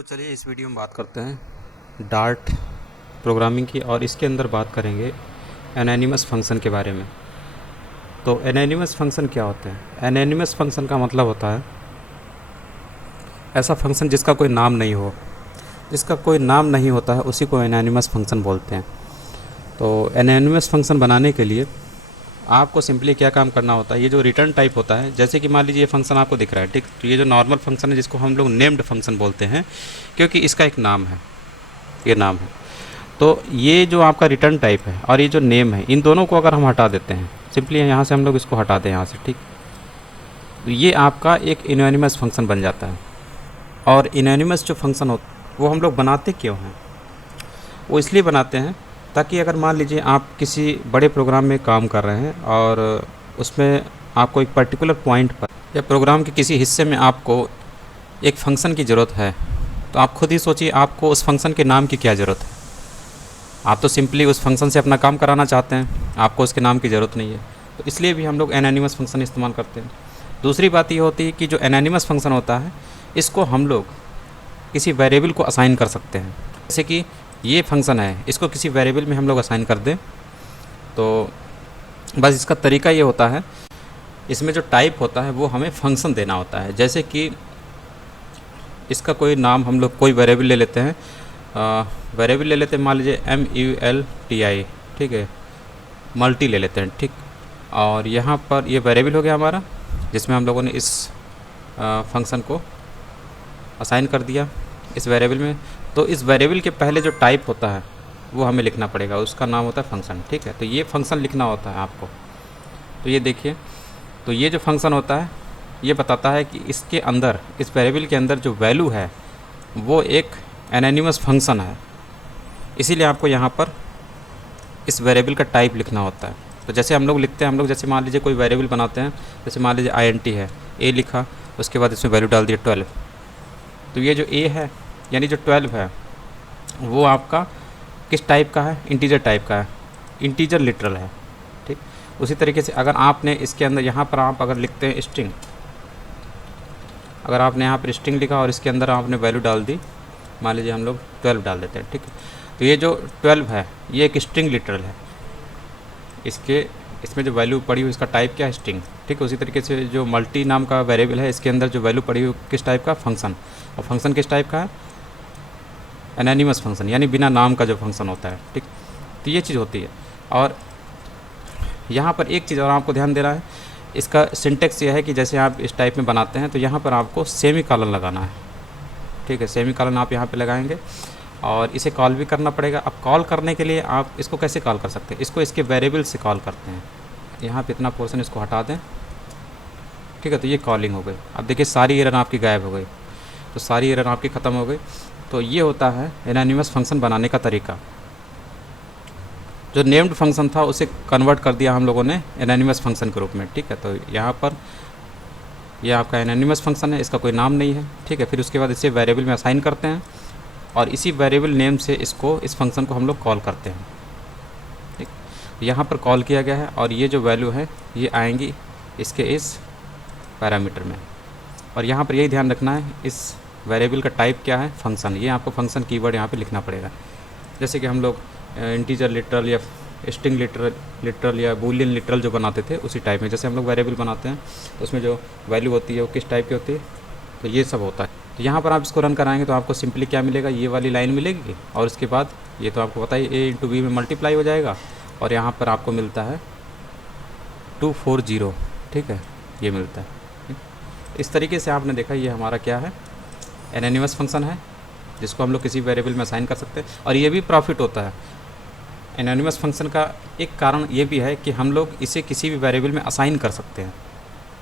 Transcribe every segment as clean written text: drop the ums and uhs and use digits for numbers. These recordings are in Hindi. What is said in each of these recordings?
तो चलिए इस वीडियो में बात करते हैं डार्ट प्रोग्रामिंग की और इसके अंदर बात करेंगे एनोनिमस फंक्शन के बारे में। तो एनोनिमस फंक्शन क्या होते हैं? एनोनिमस फंक्शन का मतलब होता है ऐसा फंक्शन जिसका कोई नाम नहीं हो। जिसका कोई नाम नहीं होता है उसी को एनोनिमस फंक्शन बोलते हैं। तो एनोनिमस फंक्शन बनाने के लिए आपको सिंपली क्या काम करना होता है, ये जो रिटर्न टाइप होता है, जैसे कि मान लीजिए ये फंक्शन आपको दिख रहा है, ठीक। तो ये जो नॉर्मल फंक्शन है जिसको हम लोग नेम्ड फंक्शन बोलते हैं क्योंकि इसका एक नाम है, ये नाम है। तो ये जो आपका रिटर्न टाइप है और ये जो नेम है, इन दोनों को अगर हम हटा देते हैं, सिंपली यहाँ से हम लोग इसको हटा दें यहाँ से, ठीक। तो ये आपका एक एनोनिमस फंक्शन बन जाता है। और एनोनिमस जो फंक्शन हो वो हम लोग बनाते क्यों हैं? वो इसलिए बनाते हैं ताकि अगर मान लीजिए आप किसी बड़े प्रोग्राम में काम कर रहे हैं और उसमें आपको एक पर्टिकुलर पॉइंट पर या प्रोग्राम के किसी हिस्से में आपको एक फंक्शन की ज़रूरत है, तो आप खुद ही सोचिए आपको उस फंक्शन के नाम की क्या ज़रूरत है। आप तो सिंपली उस फंक्शन से अपना काम कराना चाहते हैं, आपको उसके नाम की ज़रूरत नहीं है। तो इसलिए भी हम लोग एनोनिमस फंक्शन इस्तेमाल करते हैं। दूसरी बात ये होती है कि जो एनोनिमस फंक्शन होता है इसको हम लोग किसी वेरिएबल को असाइन कर सकते हैं। जैसे कि ये फंक्शन है, इसको किसी वेरिएबल में हम लोग असाइन कर दें, तो बस इसका तरीका ये होता है, इसमें जो टाइप होता है वो हमें फंक्शन देना होता है। जैसे कि इसका कोई नाम हम लोग कोई वेरिएबल ले लेते हैं, वेरिएबल ले लेते हैं, मान लीजिए MULTI, ठीक है, मल्टी ले लेते हैं, ठीक। और यहाँ पर ये वेरिएबल हो गया हमारा जिसमें हम लोगों ने इस फंक्शन को असाइन कर दिया इस वेरिएबल में। तो इस वेरिएबल के पहले जो टाइप होता है वो हमें लिखना पड़ेगा, उसका नाम होता है फंक्शन, ठीक है। तो ये फंक्शन लिखना होता है आपको। तो ये देखिए, तो ये जो फंक्शन होता है ये बताता है कि इसके अंदर, इस वेरिएबल के अंदर जो वैल्यू है वो एक एनोनिमस फंक्शन है, इसीलिए आपको यहाँ पर इस वेरिएबल का टाइप लिखना होता है। तो जैसे हम लोग लिखते हैं, हम लोग जैसे मान लीजिए कोई वेरिएबल बनाते हैं, जैसे मान लीजिए INT है, A लिखा, उसके बाद इसमें वैल्यू डाल दिया 12। तो ये जो A है यानी जो 12 है वो आपका किस टाइप का है? इंटीजर टाइप का है, इंटीजर लिटरल है, ठीक। उसी तरीके से अगर आपने इसके अंदर यहाँ पर आप अगर लिखते हैं स्ट्रिंग, अगर आपने यहाँ पर स्ट्रिंग लिखा और इसके अंदर आपने वैल्यू डाल दी, मान लीजिए हम लोग 12 डाल देते हैं, ठीक है। तो ये जो 12 है ये एक स्ट्रिंग लिटरल है, इसमें जो वैल्यू पड़ी हुई इसका टाइप क्या है? स्ट्रिंग, ठीक है। उसी तरीके से जो मल्टी नाम का वेरिएबल है इसके अंदर जो वैल्यू पड़ी हुई किस टाइप का? फंक्शन। और फंक्शन किस टाइप का है? एनोनिमस फंक्शन, यानी बिना नाम का जो फंक्शन होता है, ठीक। तो ये चीज़ होती है। और यहाँ पर एक चीज़ और आपको ध्यान देना है, इसका सिंटेक्स ये है कि जैसे आप इस टाइप में बनाते हैं तो यहाँ पर आपको सेमी कॉलन लगाना है, ठीक है। सेमी कॉलन आप यहाँ पे लगाएंगे और इसे कॉल भी करना पड़ेगा। अब कॉल करने के लिए आप इसको कैसे कॉल कर सकते हैं? इसको इसके वेरिएबल से कॉल करते हैं। यहाँ पे इतना पोर्शन इसको हटा दें, ठीक है। तो ये कॉलिंग हो गई। अब देखिए सारी एरर आपकी गायब हो गई, तो सारी एरर आपकी ख़त्म हो गई। तो ये होता है एनोनिमस फंक्शन बनाने का तरीका। जो नेम्ड फंक्शन था उसे कन्वर्ट कर दिया हम लोगों ने एनोनिमस फंक्शन के रूप में, ठीक है। तो यहाँ पर यह आपका एनोनिमस फंक्शन है, इसका कोई नाम नहीं है, ठीक है। फिर उसके बाद इसे वेरिएबल में असाइन करते हैं और इसी वेरिएबल नेम से इस फंक्शन को हम लोग कॉल करते हैं, ठीक। यहाँ पर कॉल किया गया है और ये जो वैल्यू है ये आएंगी इसके इस पैरामीटर में। और यहाँ पर यही ध्यान रखना है, इस वेरिएबल का टाइप क्या है? फंक्शन। ये आपको फंक्शन कीवर्ड यहाँ पे लिखना पड़ेगा। जैसे कि हम लोग इंटीजर लिटरल या स्ट्रिंग लिटरल या बूलियन लिटरल जो बनाते थे उसी टाइप में, जैसे हम लोग वेरिएबल बनाते हैं तो उसमें जो वैल्यू होती है वो किस टाइप की होती है, तो ये सब होता है। तो यहाँ पर आप इसको रन कराएंगे तो आपको सिंपली क्या मिलेगा? ये वाली लाइन मिलेगी और उसके बाद ये तो आपको पता ही A × B में मल्टीप्लाई हो जाएगा और यहाँ पर आपको मिलता है 240, ठीक है, ये मिलता है। इस तरीके से आपने देखा ये हमारा क्या है? एनोनिमस फंक्शन है जिसको हम लोग किसी वेरिएबल में असाइन कर सकते हैं। और ये भी प्रॉफिट होता है। एनोनिमस फंक्शन का एक कारण ये भी है कि हम लोग इसे किसी भी वेरिएबल में असाइन कर सकते हैं,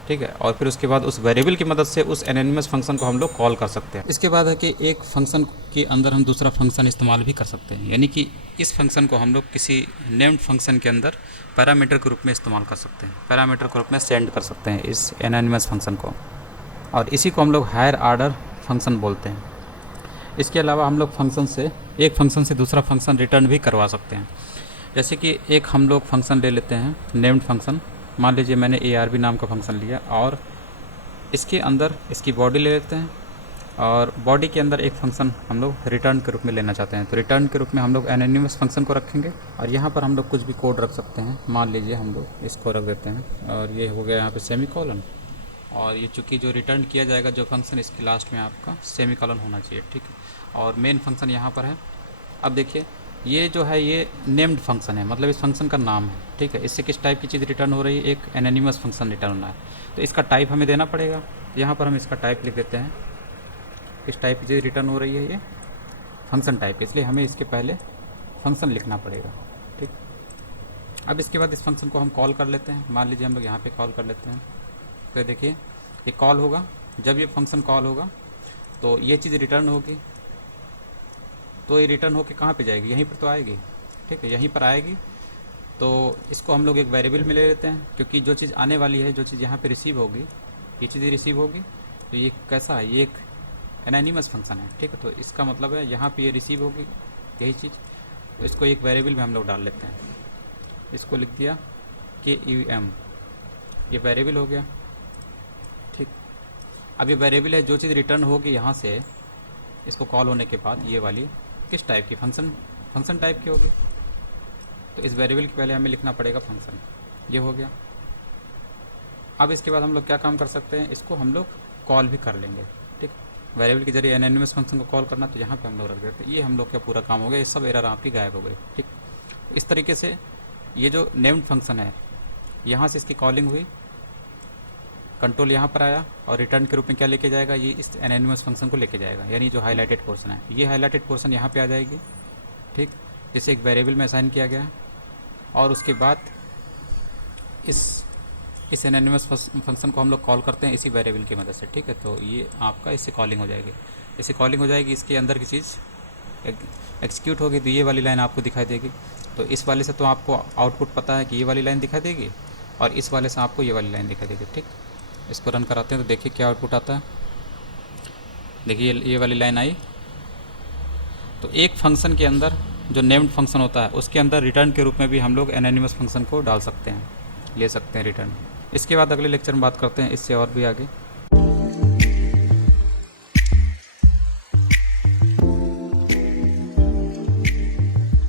ठीक है। और फिर उसके बाद उस वेरिएबल की मदद से उस एनोनिमस फंक्शन को हम लोग कॉल कर सकते हैं। इसके बाद है कि एक फंक्शन के अंदर हम दूसरा फंक्शन इस्तेमाल भी कर सकते हैं, यानी कि इस फंक्शन को हम लोग किसी नेम्ड फंक्शन के अंदर पैरामीटर के रूप में इस्तेमाल कर सकते हैं, पैरामीटर के रूप में सेंड कर सकते हैं इस एनोनिमस फंक्शन को। और इसी को हम लोग हायर ऑर्डर फंक्शन बोलते हैं। इसके अलावा हम लोग एक फंक्शन से दूसरा फंक्शन रिटर्न भी करवा सकते हैं। जैसे कि एक हम लोग फंक्शन ले लेते हैं नेम्ड फंक्शन, मान लीजिए मैंने ARB नाम का फंक्शन लिया और इसके अंदर इसकी बॉडी ले लेते हैं और बॉडी के अंदर एक फंक्शन हम लोग रिटर्न के रूप में लेना चाहते हैं, तो रिटर्न के रूप में हम लोग एनोनिमस फंक्शन को रखेंगे और यहाँ पर हम लोग कुछ भी कोड रख सकते हैं। मान लीजिए हम लोग इसको रख देते हैं और ये हो गया यहाँ पे सेमीकोलन, और ये चूँकि जो रिटर्न किया जाएगा जो फंक्शन, इसके लास्ट में आपका सेमीकोलन होना चाहिए, ठीक है। और मेन फंक्शन यहाँ पर है। अब देखिए ये जो है ये नेम्ड फंक्शन है, मतलब इस फंक्शन का नाम है, ठीक है। इससे किस टाइप की चीज़ रिटर्न हो रही है, एक एनोनिमस फंक्शन रिटर्न होना है, तो इसका टाइप हमें देना पड़ेगा। यहाँ पर हम इसका टाइप लिख देते हैं, किस टाइप की चीज़ रिटर्न हो रही है, ये फंक्शन टाइप, इसलिए हमें इसके पहले फंक्शन लिखना पड़ेगा, ठीक। अब इसके बाद इस फंक्शन को हम कॉल कर लेते हैं। मान लीजिए हम लोग यहाँ पे कॉल कर लेते हैं, तो देखिए ये कॉल होगा। जब ये फंक्शन कॉल होगा तो ये चीज़ रिटर्न होगी, तो ये रिटर्न होके कहाँ पे जाएगी, यहीं पर तो आएगी, ठीक है, यहीं पर आएगी। तो इसको हम लोग एक वेरिएबल में ले लेते हैं, क्योंकि जो चीज़ आने वाली है, जो चीज़ यहाँ पे रिसीव होगी, ये चीज़ रिसीव होगी, तो ये कैसा है, ये एक एनोनिमस फंक्शन है, ठीक है। तो इसका मतलब है यहाँ पे ये रिसीव होगी यही चीज़, तो इसको एक वेरिएबल में हम लोग डाल लेते हैं। इसको लिख दिया KUM, ये वेरिएबल हो गया, ठीक। अब ये वेरिएबल है, जो चीज़ रिटर्न होगी यहाँ से इसको कॉल होने के बाद, ये वाली किस टाइप की, फंक्शन टाइप की होगी, तो इस वेरिएबल के पहले हमें लिखना पड़ेगा फंक्शन, ये हो गया। अब इसके बाद हम लोग क्या काम कर सकते हैं, इसको हम लोग कॉल भी कर लेंगे, ठीक। वेरिएबल के जरिए एनोनिमस फंक्शन को कॉल करना, तो यहाँ पे हम लोग रख देते हैं। ये हम लोग का पूरा काम हो गया, ये सब एरर आपकी गायब हो गई, ठीक। इस तरीके से ये जो नेम्ड फंक्शन है, यहाँ से इसकी कॉलिंग हुई, कंट्रोल यहाँ पर आया और रिटर्न के रूप में क्या लेके जाएगा, ये इस एनोनिमस फंक्शन को लेके जाएगा, यानी जो हाईलाइटेड पोर्शन है, ये हाईलाइटेड पोर्शन यहाँ पे आ जाएगी, ठीक। जैसे एक वेरिएबल में असाइन किया गया, और उसके बाद इस एनोनिमस फंक्शन को हम लोग कॉल करते हैं इसी वेरिएबल की मदद से, ठीक है। तो ये आपका इससे कॉलिंग हो जाएगी, इससे कॉलिंग हो जाएगी, इसके अंदर की चीज़ एग्जीक्यूट होगी, तो ये वाली लाइन आपको दिखाई देगी। तो इस वाले से तो आपको आउटपुट पता है कि ये वाली लाइन दिखाई देगी, और इस वाले से आपको ये वाली लाइन दिखाई देगी, ठीक। इसको रन कराते हैं तो देखिए क्या आउटपुट आता है। देखिए ये वाली लाइन आई। तो एक फंक्शन के अंदर जो नेम्ड फंक्शन होता है, उसके अंदर रिटर्न के रूप में भी हम लोग एनोनिमस फंक्शन को डाल सकते हैं, ले सकते हैं रिटर्न। इसके बाद अगले लेक्चर में बात करते हैं इससे और भी आगे।